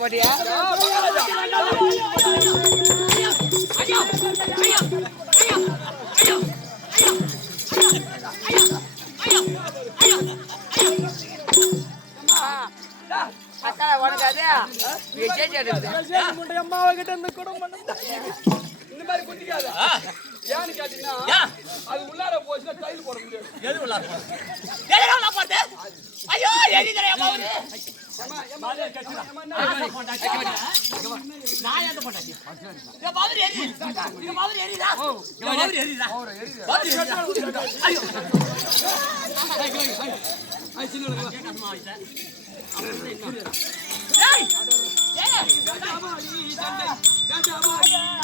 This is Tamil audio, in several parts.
போட்டியா? அக்கா உனக்கு அதே அம்மாவை கிட்ட இந்த குடும்பம் இந்த மாதிரி குத்திக்காத ஏன்னு கேட்டீங்கன்னா அது உள்ளார போச்சுன்னா டைல் போட முடியாது எது உள்ள எதுல உள்ள போறது ஐயோ எதி தெரியாம அவரு நான்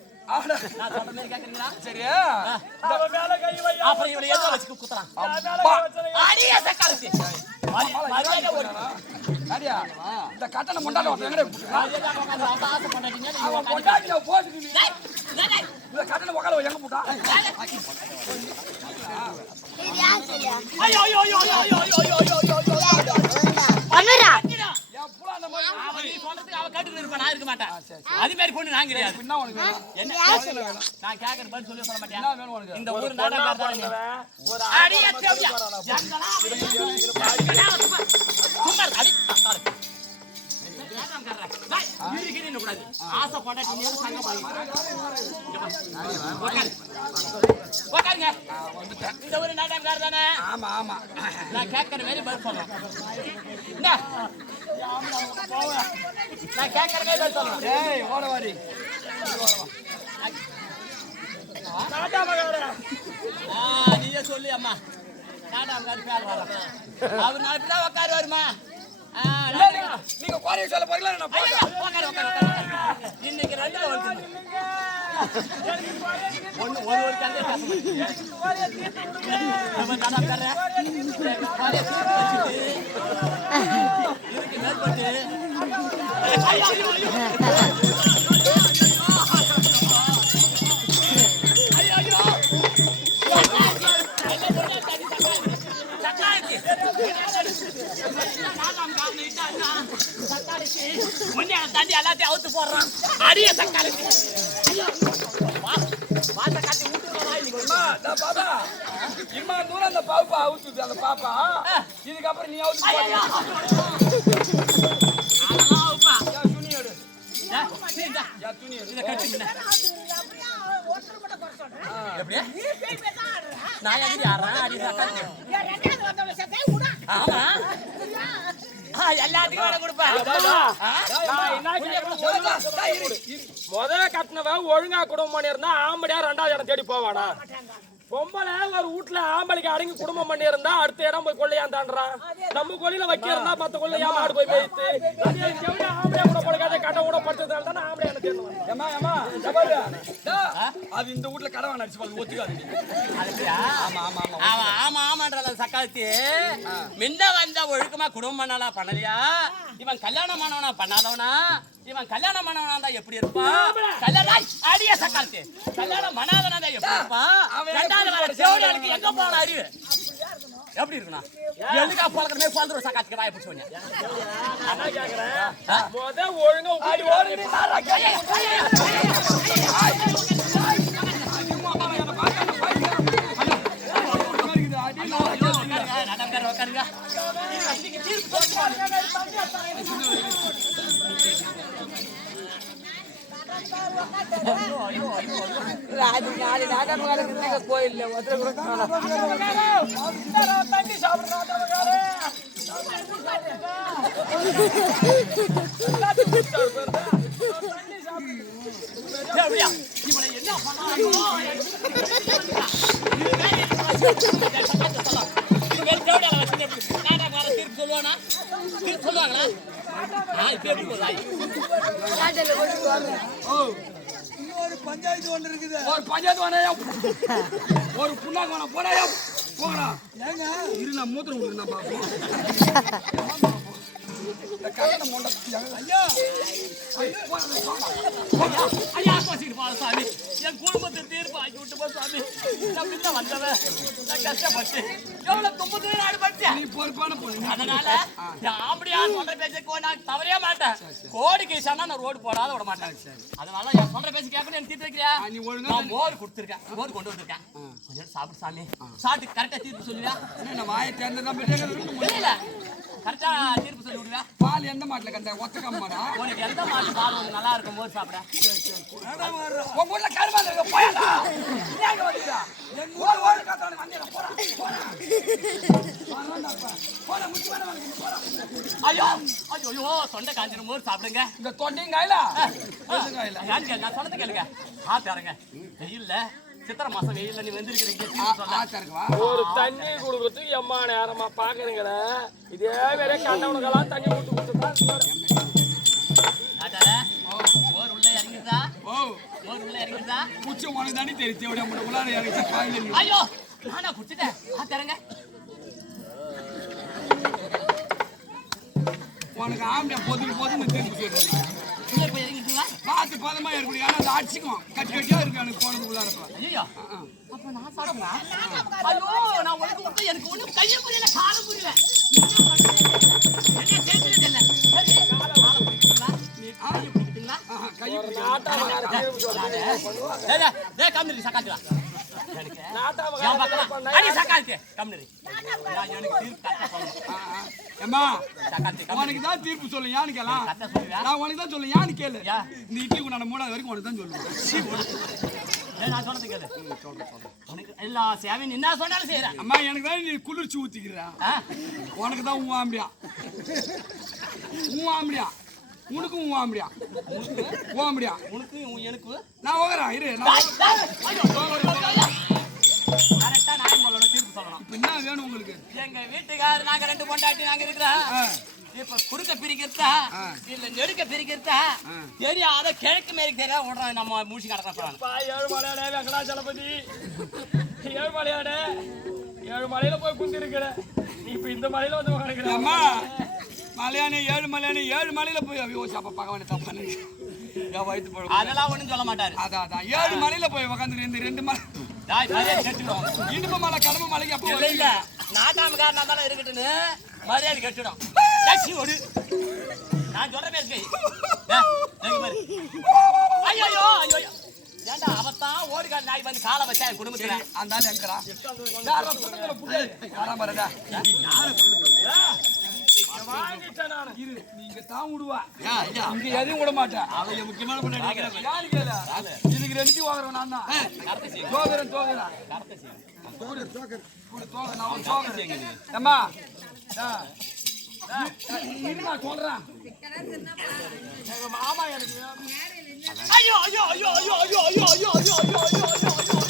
சரியா? அப்புறம் இவனை எதுவும் இந்த கட்டண முண்டாடி போட்டு இந்த கட்டண உக்கால ஐயோ ஐயோ ஐயோ ஐயோ ஐயோ. மாட்டேன். அது மாதிரி பொண்ணு நான் கிடையாது. என்ன? நான் கேட்கற பதில் சொல்லி சொல்ல மாட்டேன். இந்த ஊர் நாடகம். ஒரு அடியே தேவையா? சும்மா. அடி. இந்த ஒரு நாடகம் ஆமா ஆமா நான் கேட்கற மாதிரி பதில் சொல்லணும் என்ன நான் கேட்கற மாதிரி பதில் நீயே சொல்லு அம்மா டாடா மகாரா பேர் வரலாம் அவர் நாளைக்கு நீங்க குறைய சொல்ல போறீங்களா? நான் போறேன். இன்னைக்கு ரெண்டுல வந்து ஒன்னு ஒரு ஒரு தந்தை நம்ம தானா தர்றேன் இதுக்கு மேற்பட்டு. முன்னையால தாண்டி எல்லாத்தையும் அவுத்து போடுறான் அரிய தக்காளி வாச காட்டி பாப்பா இம்மா தூரம் அந்த பாப்பா அவுத்துது அந்த பாப்பா இதுக்கப்புறம் நீ அவுத்து போறியா துணி எடு துணி எடு இதை கட்டுங்க எப்படி? நான் எங்கடி ஆடுறேன்? அடி. ஆமா. முதல்ல கட்டினவன் ஒழுங்கா குடும்பம் பண்ணியிருந்தா ஆம்படியா ரெண்டாவது இடம் தேடி போவானா? பொம்பளை ஒரு வீட்டுல ஆம்பளைக்கு அடங்கி குடும்பம் பண்ணி இருந்தா அடுத்த இடம் போய் கொள்ளையான் தாண்டான் நம்ம கொள்ளையில வைக்க இருந்தா மத்த கொள்ளையா மாடு போய் வைத்து ஆம்பளையா கூட கட்ட கூட படுத்ததால தான் ஆம்பளை எனக்கு ஜபாரு. டா, அது இந்த வீட்ல கடவை அடிச்சு பாருங்க ஒத்துக்காது. அதுக்குயா? அவன் ஆமா ஆமான்றத சக்காத்தி முன்ன வந்த ஒழுக்கமா குடும்பம் பண்ணலாம் பண்ணலையா? இவன் கல்யாணம் பண்ணவனா பண்ணாதவனா? இவன் கல்யாணம் பண்ணவனா தான் எப்படி இருப்பான் கல்யாணம் அடிய சக்காத்தி கல்யாணம் பண்ணாதவனா தான் எப்படி இருப்பான் ரெண்டாவது எங்க போன அறிவு. எப்படி இருக்கணும் எதுக்கா பழக்கிறமே அது நாலு நாடாம காலத்துக்கு கோயில் ஒருத்தர் கூட தண்ணி சாப்பிடுறோம் என்ன பண்ணலாம் ஒரு பஞ்சாயத்து ஒண்ணு இருக்குது. ஒரு பஞ்சாயத்து வேணாயா ஒரு புண்ணாக்கு வேணா போடாயா போங்கடா. ஏங்க? இரு நான் மூத்திரம் நான் பாப்போம் இந்த கட்டண மொண்டை ஐயா ஐயா, கோச்சிக்கிட்டு போகாத சாமி. என் குடும்பத்தை தீர்ப்பு ஆக்கி விட்டு போ சாமி. நான் முன்ன வந்தவன். நான் கஷ்டப்பட்டு எவ்வளவு நான் அனுபவிச்சேன். நீ பொறுப்பான பொண்ணு அதனால ஆம்படியா சொல்ற பேச்சுக்கு நான் தவறவே மாட்டேன் கோடிக்கு சொன்னா நான் ரோடு போடாத விட மாட்டேன் அதனால என் சொல்ற பேச்சு கேட்கணும் எனக்கு தீர்த்து வைக்கிறியா நீ ஒழுங்கா நான் மோர் கொடுத்துருக்கேன் மோர் கொண்டு வந்திருக்கேன் கொஞ்சம் சாப்பிடு சாமி சாப்பிட்டு கரெக்டா தீர்ப்பு சொல்லுவியா என்ன வாயை போயிட்டு இல்ல கரெக்டா தீர்ப்பு சொல்லி விடுவியா பால் எந்த மாட்டுல கண்ட? ஒத்த கம்மாடா உனக்கு எந்த மாட்டு பால் உனக்கு நல்லா இருக்கும் மோர் சாப்பிட. உங்க ஊர்ல கருமால இருக்க போயாடா. ஏங்க வந்துடா ஓடு ஓடு காத்தால வந்தேடா போடா போடா. ஐயோ ஐயோ ஐயோ தொண்டை காஞ்சிரும் சாப்பிடுங்க. இந்த நான் சொன்னது கேளுங்க. ஆத்தாருங்க வெயில்ல சித்திரை மாசம் வெயில் தண்ணி வந்திருக்கிறீங்க. ஒரு தண்ணி கொடுக்கறதுக்கு எம்மா நேரமா பாக்குறீங்களே? இதே வேற கண்டவனுக்கெல்லாம் தண்ணி கொடுத்து கொடுத்துருந்தா உனக்கு தண்ணி தெரிச்சு உள்ளார இறங்கிச்சு ஐயோ நானா குடிச்சிட்டேன். உனக்கு ஆம்பியா பொதுன்னு பொதுன்னு தெரிஞ்சு பார்த்து பதமா இருக்கும் ஆனா அது கட்டி கட்டியா இருக்கு எனக்கு போனதுக்குள்ளார ஐயா அப்ப நான் சாப்பிடுவேன் ஐயோ நான் உனக்கு மட்டும் எனக்கு ஒன்றும் கையை புரியல காலம் புரியல என்ன சேர்த்துறது இல்லை காலம் பிடிக்கிறீங்களா நீ காலம் பிடிக்கிறீங்களா கையை பிடிக்கிறீங்களா காமிடுறீ சக்காச்சுடா எனக்கு என் பக்கமா, அடி சக்காத்து, கம்முனு. நான் எனக்கு தீர்ப்பு கரெக்டா சொல்லணும். ஏம்மா சக்காத்து. உனக்கு தான் தீர்ப்பு சொல்லு ஏன்னு கேளாம் கரெக்டா சொல்லுவியா? நான் உனக்கு தான் சொல்லு ஏன்னு கேளு? இந்த இட்லி உண்டான மூணாவது வரைக்கும் உனக்கு தான் சொல்லுவேன் நான் சொன்னது கேளு. உனக்கு எல்லா சேவையும் என்ன சொன்னாலும் செய்றேன். அம்மா எனக்கு தான் நீ குளிர்ச்சி ஊத்திக்கிறா ஆ? உனக்கு தான் உன் ஆம்பியா உன் ஆம்பியா உனக்கும் ஓம்பிடியா ஓம்பிடியா உனக்கு? எனக்கு. நான் ஓகறேன் இரு இப்ப என்ன வேணும் உங்களுக்கு? எங்க வீட்டுக்காரர் நாங்க ரெண்டு கொண்டாட்டி நாங்க இருக்கிறோம் இப்ப குறுக்க பிரிக்கிறதா? இல்ல நெருக்க பிரிக்கிறதா? தெரியாத கிழக்கு மேற்கு தெரியாத நம்ம மூச்சு கடக்கிறப்பா ஏழுமலையாடே வெங்கடாச்சலபதி ஏழுமலையாடே ஏழு மலையில போய் குந்திருக்கிற நீ இப்ப இந்த மலையில வந்து உட்காந்துக்கிறேன் மலையானே ஏழு மலையானே ஏழு மலையில போய் ஐயோ சாப்பா பகவானே தப்பானு என் வயிற்று போடும் அதெல்லாம் ஒண்ணும் சொல்ல மாட்டாரு. அதான் அதான் ஏழு மலையில போய் உக்காந்து இந்த ரெண்டு மலை இடுப்பு மலை கடம்பு மலைக்கு அப்போ இல்ல நாட்டாமக்காரனா தானே இருக்கட்டுன்னு மரியாதை கட்டிடும். ஓடு. நான் சொல்ற பேருக்கு ஐயோ ஐயோ ஐயோ ஏண்டா அவத்தான் ஓடுகால் நாய் வந்து காலை வச்சா என் குடும்பத்துல? அந்த ஆள் எங்கடா? யாரா புடுங்கல புடி யாரா பாருடா வாங்கிட்டேன் நானு இரு நீங்க தான் விடுவா. இங்க எதையும் விட மாட்டேன் அவங்க முக்கியமான பொண்ணு அடிக்கிறாங்க. யாரு கேளு இதுக்கு ரெண்டு வாங்குறவன் நான் தான். தோகுறேன் தோகுறேன். தோகுறேன் தோகுறேன் தோகுறேன் நான் தோகுறேன் அம்மா சொல்றேன் மாமா எனக்கு ஐயோ ஐயோ ஐயோ ஐயோ ஐயோ ஐயோ ஐயோ ஐயோ ஐயோ ஐயோ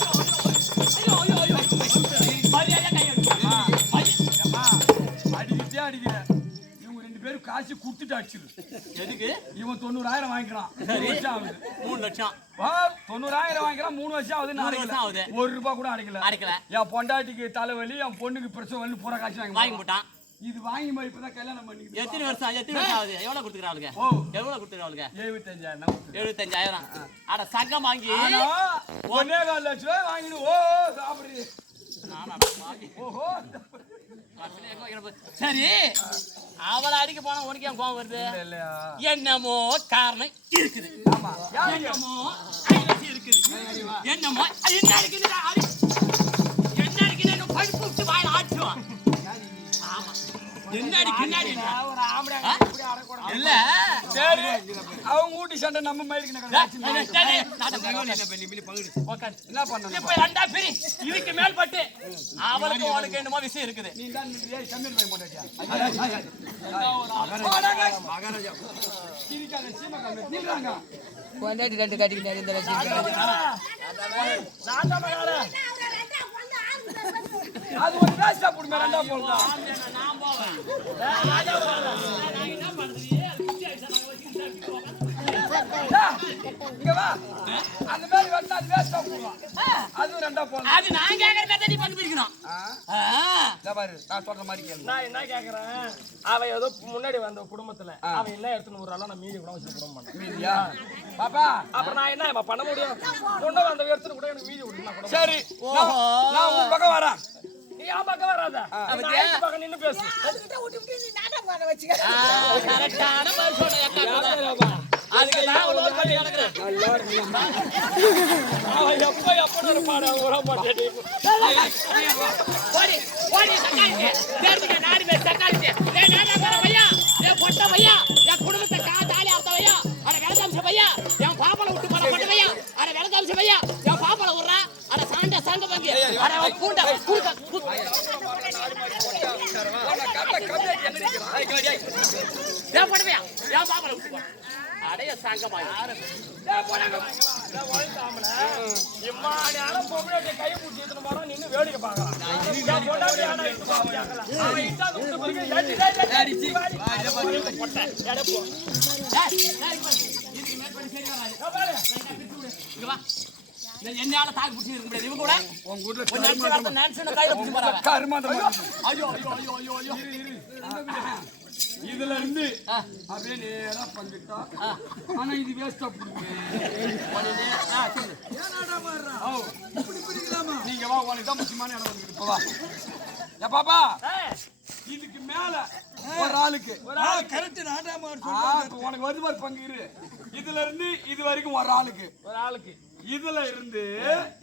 ஐயோ ஐயோ ஐயோ ஐயோ ஐயோ அடிக்கிறேன் பேரும் காசு குடுத்துட்டு அடிச்சிரு எதுக்கு? இவன் தொண்ணூறாயிரம் வாங்கிக்கிறான். மூணு வருஷம் ஆகுது. மூணு லட்சம். தொண்ணூறாயிரம் வாங்கிக்கிறான் மூணு வருஷம் ஆகுது மூணு வருஷம் ஆகுது. ஒரு ரூபாய் கூட அடைக்கல. அடைக்கல. என் பொண்டாட்டிக்கு தலைவலி என் பொண்ணுக்கு பிரச்சனை வந்து பூரா காய்ச்சி வாங்கி வாங்கி போட்டான். இது வாங்கி போய் இப்பதான் கல்யாணம் பண்ணிக்கிது எத்தனை வருஷம் எத்தனை வருஷம் ஆகுது? எவ்வளவு கொடுத்துக்கிறாளுங்க ஓ. எவ்வளவு கொடுத்துக்கிறாளுங்க எழுபத்தஞ்சாயிரம். எழுபத்தஞ்சாயிரம். அட சங்கம் வாங்கி. ஒன்னே கால் லட்ச ரூபாய் வாங்கிடு ஓ வாங்கி. ஓஹோ சரி. அவளை அடிக்க போனா உனக்கு ஏன் கோவம் வருது? என்னமோ காரணம் இருக்குது. என்னமோ இருக்குது. என்னமோ என்ன இருக்குது என்ன இருக்குது பழுப்பு விட்டு வாயில ஆட்டுவான். என்னடி அடக்கூடாது இல்ல. சரி. அவங்க ஊட்டி சண்டை நம்ம உட்காரு. என்ன பண்ணணும்? இப்ப ரெண்டா பிரி. இதுக்கு மேல் பட்டு. அவளுக்கு உனக்கு என்னமோ விஷயம் இருக்குது. நீ தான் நில்றாங்க. பொண்டாட்டி ரெண்டு கட்டிக்கிட்டாரு இந்த லட்சம் நான் தான் மகாராஜா. அது ஒரு வேஸ்டா போடுமே ரெண்டா போடுதா நான் போவேன். இங்க வா. அந்த மாதிரி வந்தா அது வேஸ்டா போடுவான் அதுவும் ரெண்டா போடலாம் அது நான் கேக்குற மாதிரி நீ பண்ணி பிரிக்கணும். இந்த பாரு நான் சொல்ற மாதிரி கேளு. நான் என்ன கேக்குறேன்? அவ ஏதோ முன்னாடி வந்த குடும்பத்துல. அவன் என்ன எடுத்துன்னு ஒரு நான் மீதி கூட வச்சு குடும்பம் பண்ணேன். மீதியா? பாப்பா அப்புறம் நான் என்ன இப்ப பண்ண முடியும்? கொண்டு வந்த எடுத்துன்னு கூட எனக்கு மீதி கூட சரி நான் உன் பக்கம் வரேன். நீ என் பக்கம் வராத. நான் பக்கம் நின்னு பேசு. ஆ, கரெக்டான பதில் சொன்ன அக்கா கூட. அதுக்கு நான் லோட் பண்ணி நடக்கிறேன் அவன் எப்ப எப்ப இருப்பாடு அவன் விட மாட்டேன் ஓடி ஓடி சக்காளிச்சு தெரிஞ்சுக்க நாலு பேர் சக்காளிச்சு ஏ நாடாக்கார பையா ஏ பொட்ட பையா என் குடும்பத்தை கா தாலி பையா அட பையா என் விட்டு பையா அட பையா என் விடுறா அட சாண்ட அட அவன் பூண்ட பூண்ட ஏன் விட்டு அடைய சங்கமா இம்மா நேரம் பொம்பளை கை பிடிச்சி எடுத்துன்னு போறான் நின்னு வேடிக்கை பாக்குறான் என் பொண்டாட்டி ஆனா இட்டு பாப்பா கேட்கல. அவன் இட்டாந்து விட்டு பிறகு ஏத்தி, டேய், டேய், டேய், நீ வாடி. அவன் பொட்டை, எடை போ. இதுக்கு மேற்படி சரி வராது இங்க வா. இந்த என்னால தாக்கு பிடிச்சி இருக்க முடியாது. இவங்க கூட உன் வீட்டுல கொஞ்சம் நினைச்சுன்னு கையில பிடிச்சி ஐயோ ஐயோ ஐயோ ஐயோ இதுல இருந்து. அப்படியே நேரா பங்கிட்டா ஆனா இது வேஸ்டா. நீங்க வா உனக்கு தான் முக்கியமான இடம் வந்து இப்போ வா. ஏ பாப்பா. இதுக்கு மேல ஒரு ஆளுக்கு. கரெக்ட் நாட்டாம ஆ, இப்ப உனக்கு வருது பாரு பங்கு இரு. இதுல இருந்து இது வரைக்கும் ஒரு ஆளுக்கு. ஒரு ஆளுக்கு. இதுல இருந்து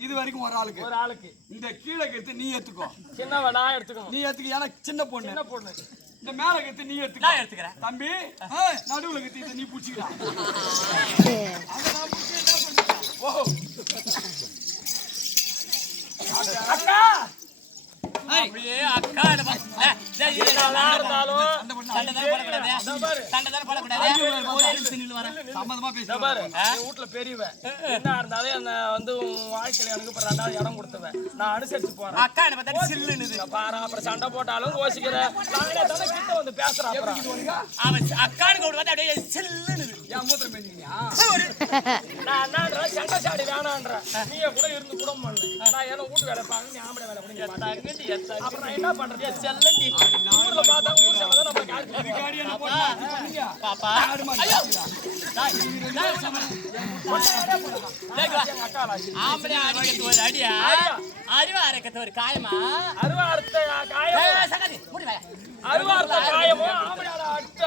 இது வரைக்கும் ஒரு ஆளுக்கு. ஒரு ஆளுக்கு. இந்த கீழே கெத்து நீ ஏத்துக்கோ. சின்னவன் நான் எடுத்துக்கணும். நீ ஏத்துக்க ஏன்னா சின்ன பொண்ணு. சின்ன பொண்ணு. இந்த மேல கெத்து நீ நான் ஏத்துக்க எடுத்துக்கிறேன். தம்பி நடுவுல கெத்து நீ புடிச்சுக்கலாம் சம்மந்தமா பேசி பாரு. நீ வீட்டுல பெரியவன். என்ன இருந்தாலும் என்ன வந்து வாழ்க்கையில எனக்கு இப்ப ரெண்டாவது இடம் கொடுத்தவன். நான் அனுசரிச்சு போறேன். அக்கா என்ன பார்த்தா சில்லுன்னு பாரு அப்புறம் சண்டை போட்டாலும் யோசிக்கிற நாங்களே தானே கிட்ட வந்து பேசுறேன் அப்புறம். அவன் அக்கானு கூட வந்து அப்படியே சில்லுன்னு ஏன் மூத்திரம் நான் என்னன்ற சண்டை சாடி வேணான்ற நீயே கூட இருந்து குடும்பம் பண்ணு. நான் வீட்டு வேலை பார்க்க நீ ஆம்பளை வேலை பண்ணி தங்கடி அப்புறம் நான் என்ன பண்றது? செல்லண்டி. ஊர்ல ஆம்பளை அரைக்கிறது ஒரு அடியா. அறிவா அரைக்கிறது ஒரு காயமா? காயம்? அடிச்ச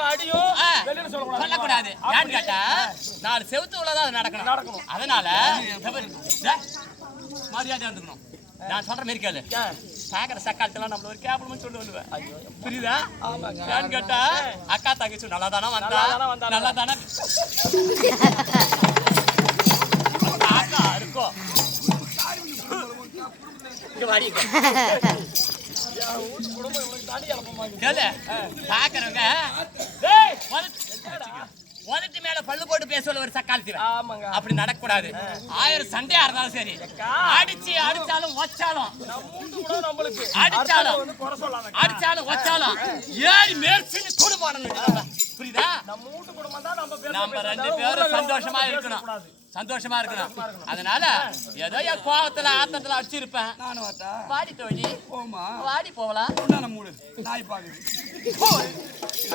வெளியில சொல்லக்கூடாது சொல்லக்கூடாது. ஏன்னு கேட்டா நாலு செவுத்து உள்ளதான் அது நடக்கணும். நடக்கணும். அதனால மரியாதை இருந்துக்கணும். நான் சொல்ற மாதிரி கேளு. சாக்கர சக்காலத்தெல்லாம் நம்மள ஒரு கேவலமா சொல்லு சொல்லுவேன் புரியுதா? ஏன்னு கேட்டா அக்கா தங்கச்சி நல்லா தானே வந்தா. நல்லா. தானே அக்கா இருக்கும் கேளு. பாக்குறவங்க உதட்டு மேல பல்லு போட்டு பேசுவது ஒரு சக்காலத்தி ஆமாங்க. அப்படி நடக்கக்கூடாது. ஆயிரம் சண்டையா இருந்தாலும் சரி. அடிச்சு அடிச்சாலும் வச்சாலும் அடிச்சாலும். அடிச்சாலும் வச்சாலும் ஏறி மேற்சின்னு கூடு போடணும். புரியுதா? நம்ம குடும்பம் ரெண்டு பேரும் சந்தோஷமா. இருக்கணும். சந்தோஷமா இருக்கணும். அதனால ஏதோ என் கோவத்துல ஆத்தத்துல அடிச்சிருப்பேன். வாடி தோழி. வாடி போகலாம்.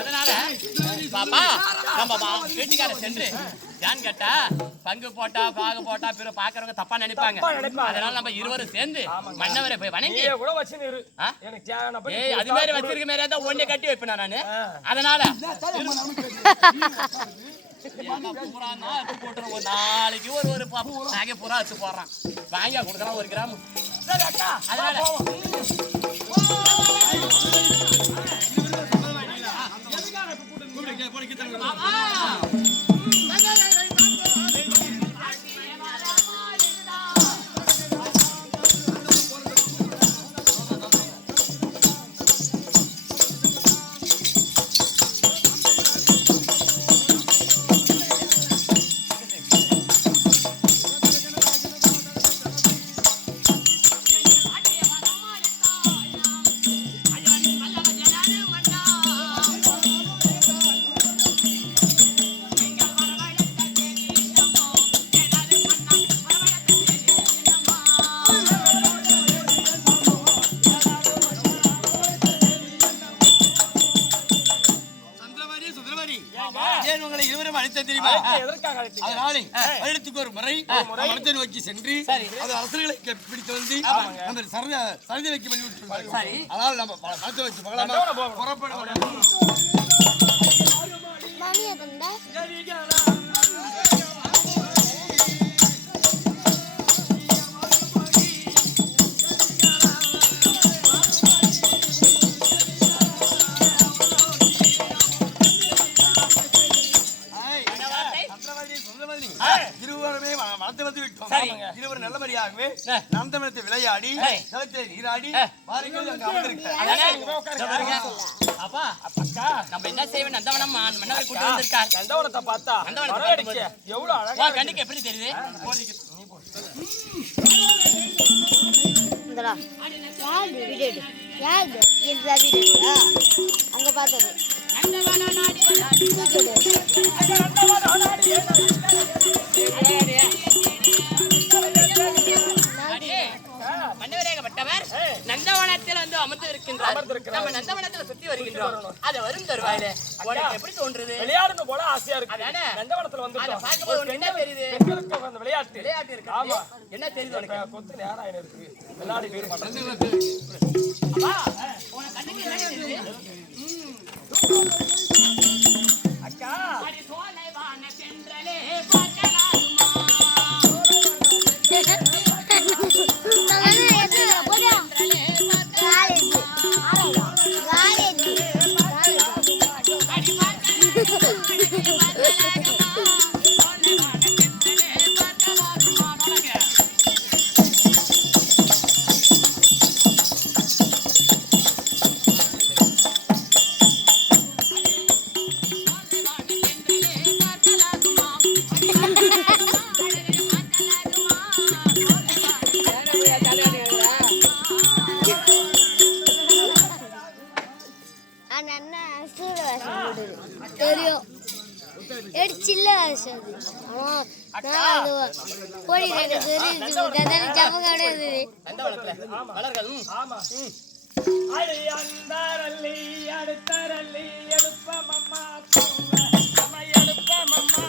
அதனால பாப்பா நம்ம வீட்டுக்கார சென்று. ஏன்னு கேட்டா பங்கு போட்டா பாகு போட்டா பிற பாக்குறவங்க தப்பா நினைப்பாங்க. அதனால நம்ம இருவரும் சேர்ந்து மன்னவரை போய் வணங்கி ஏய் அது மாதிரி வச்சிருக்க மாதிரி இருந்தா ஒண்ணே கட்டி வைப்பேன் நானு? அதனால எடுத்து போட்டுறேன். ஒரு நாளைக்கு ஒரு ஒரு பா- நகை பூரா எடுத்து போடுறான். வாங்கி கொடுக்குறான் ஒரு கிராம். சரி அக்கா அதனால அதனாலே வருடத்துக்கு ஒரு முறை மரத்தை நோக்கி சென்று அது அரசர்களை பிடித்து வந்து நம்ம சரத சரதி வைக்க வலியுறுத்தி சரி. அதனால் நம்ம பணத்தை வச்சு. புறப்பட அங்கு அமர்ந்திருக்கிறார். அதானே? இங்க போய் உட்காருங்க. இதோ பாருங்க. அப்பா அக்கா, நம்ம என்ன செய்வோம் நந்தவனம் மன்னவரை கூட்டு வந்திருக்கார் நந்தவனத்தை பார்த்தா நந்தவனத்தை. எவ்வளவு அழகா கண்ணுக்கு எப்படி தெரியுது? அங்க பார்த்தது. அடே, அமர்ந்து இருக்கின்றார். நம்ம நந்தவனத்தில் சுத்தி வருகின்றோம். அது வரும் தருவாயில உனக்கு எப்படி தோன்றுது? விளையாடணும் போல ஆசையா இருக்கு. அதானே? நந்தவனத்துல அதை வந்துட்டோம் பார்க்கும்போது உனக்கு என்ன தெரியுது? அந்த விளையாட்டு. விளையாட்டு இருக்கு. ஆமா. என்ன தெரியுது உனக்கு? கொத்து நேரம் இருக்கு. விளையாடி பேர் அப்பா. உனக்கு கண்ணுக்கு என்ன தெரியுது? அக்கா அடி சோலைவான தென்றலே பார்க்கலாகுமா? மலர்கள் அடுத்தரல்லி எடுப்பமம்மா பூவ நம்ம எடுப்பமம்மா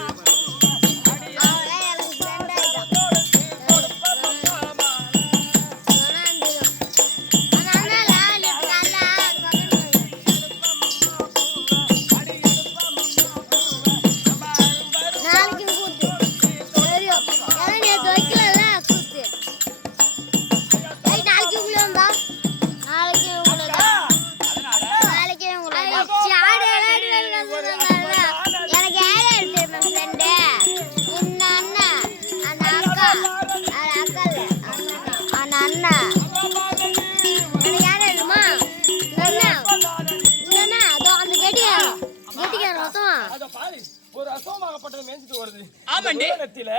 ஆமாண்டி. நெத்தியில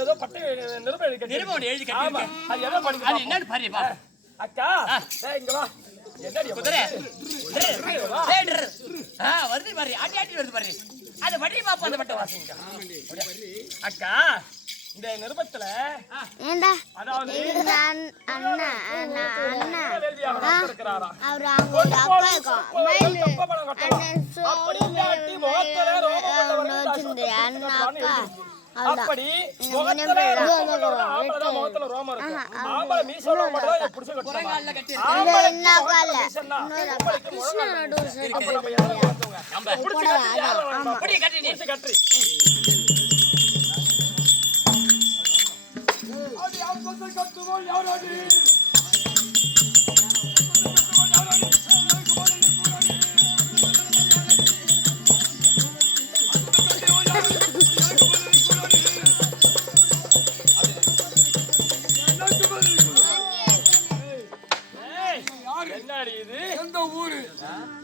ஏதோ பட்டை நிருபம் எழுதி நிருபம். அது படிக்க அது என்னன்னு பாரு அக்கா இங்க வா. என்னடி குதிரை. வருது பாரு. ஆட்டி ஆட்டி வருது பாரு. அது படி பாப்போம் அந்த பட்டை வாசிங்க அக்கா இந்த நிருபத்துல ஏண்டா? அதாவது அண்ணா அண்ணா அண்ணா அவர் அவங்க அப்பா இருக்கும் மயில் அண்ணன் சோறு வச்சிருந்து அண்ணா அப்பா அப்படி முகத்துல ஆம்பளை முகத்துல ரோமம் இருக்கும். ஆம்பளை மீசை உள்ளவன் மட்டும் தான் என் புருஷன் கட்டுவான். குரங்கால்ல கட்டி இது ஆம்பளைக்கு என்ன கால கிருஷ்ண நடுவு சேர்த்து அப்ப நம்ம புடிச்சு கட்டி யாரை வேணாம் படி கட்டி.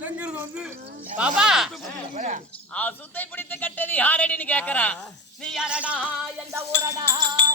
எங்கிருந்து வந்து பாபா சுத்தை பிடித்து கட்டது யாரடின்னு கேக்குறான் நீ யாரடா எந்த ஊரடா?